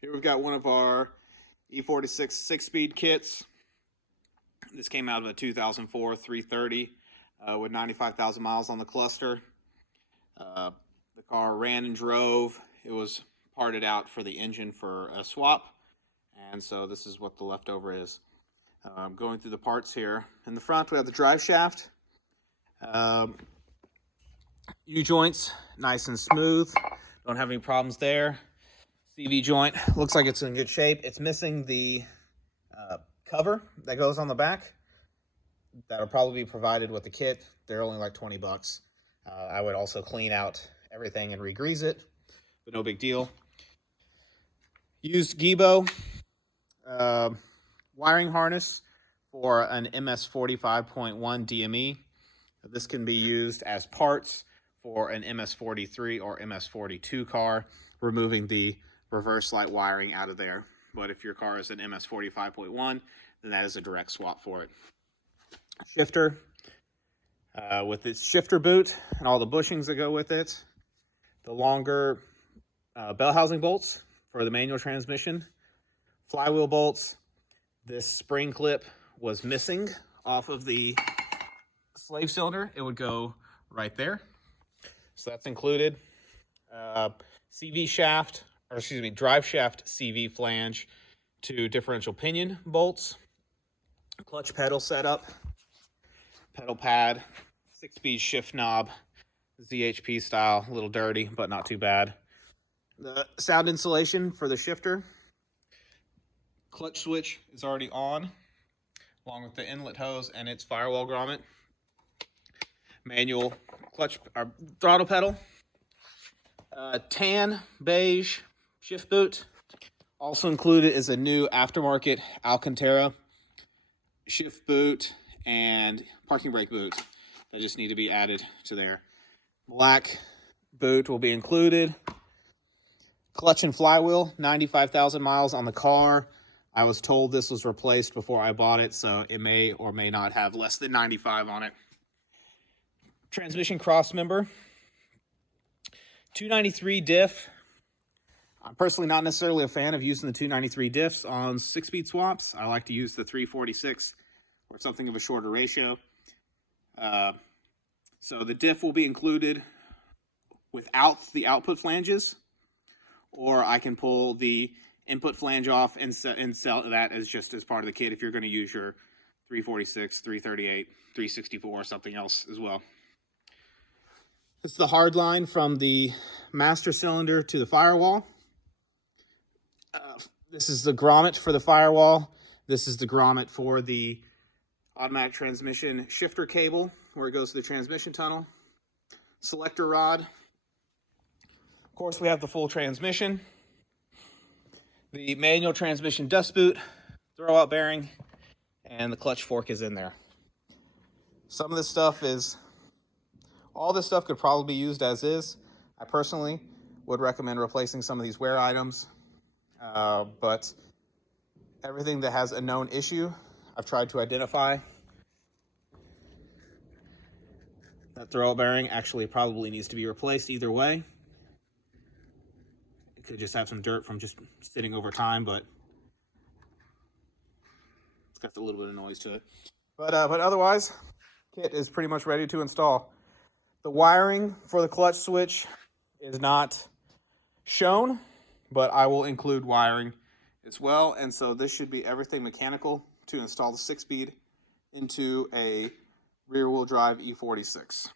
Here we've got one of our E46 six-speed kits. This came out of a 2004 330 with 95,000 miles on the cluster. The car ran and drove. It was parted out for the engine for a swap, and so this is what the leftover is. Going through the parts here. In the front, we have the drive shaft. U-joints, nice and smooth. Don't have any problems there. CV joint, looks like it's in good shape. It's missing the cover that goes on the back. That'll probably be provided with the kit. They're only like 20 bucks. I would also clean out everything and re-grease it, but no big deal. Used Gibo wiring harness for an MS45.1 DME. This can be used as parts for an MS43 or MS42 car, removing the reverse light wiring out of there. But if your car is an MS45.1, then that is a direct swap for it. Shifter, with its shifter boot and all the bushings that go with it. The longer bell housing bolts for the manual transmission. Flywheel bolts. This spring clip was missing off of the slave cylinder. It would go right there. So that's included. CV shaft, or excuse me, drive shaft CV flange to differential pinion bolts. Clutch pedal setup. Pedal pad. 6-speed shift knob. ZHP style. A little dirty, but not too bad. The sound insulation for the shifter. Clutch switch is already on, along with the inlet hose and its firewall grommet. Manual clutch or throttle pedal. Tan beige shift boot. Also included is a new aftermarket Alcantara shift boot and parking brake boot that just need to be added to there. Black boot will be included. Clutch and flywheel, 95,000 miles on the car. I was told this was replaced before I bought it, so it may or may not have less than 95 on it. Transmission cross member. 293 diff. I'm personally not necessarily a fan of using the 293 diffs on 6-speed swaps. I like to use the 346 or something of a shorter ratio. So the diff will be included without the output flanges, or I can pull the input flange off and sell that as just as part of the kit if you're going to use your 346, 338, 364, or something else as well. This is the hard line from the master cylinder to the firewall. This is the grommet for the firewall. This is the grommet for the automatic transmission shifter cable where it goes to the transmission tunnel. Selector rod. Of course, we have the full transmission. The manual transmission dust boot, throwout bearing, and the clutch fork is in there. Some of this stuff is, all this stuff could probably be used as is. I personally would recommend replacing some of these wear items, but everything that has a known issue, I've tried to identify. That throwout bearing actually probably needs to be replaced either way. It could just have some dirt from just sitting over time, but it's got a little bit of noise to it. But otherwise, kit is pretty much ready to install. The wiring for the clutch switch is not shown, but I will include wiring as well. And so this should be everything mechanical to install the 6-speed into a rear-wheel drive E46.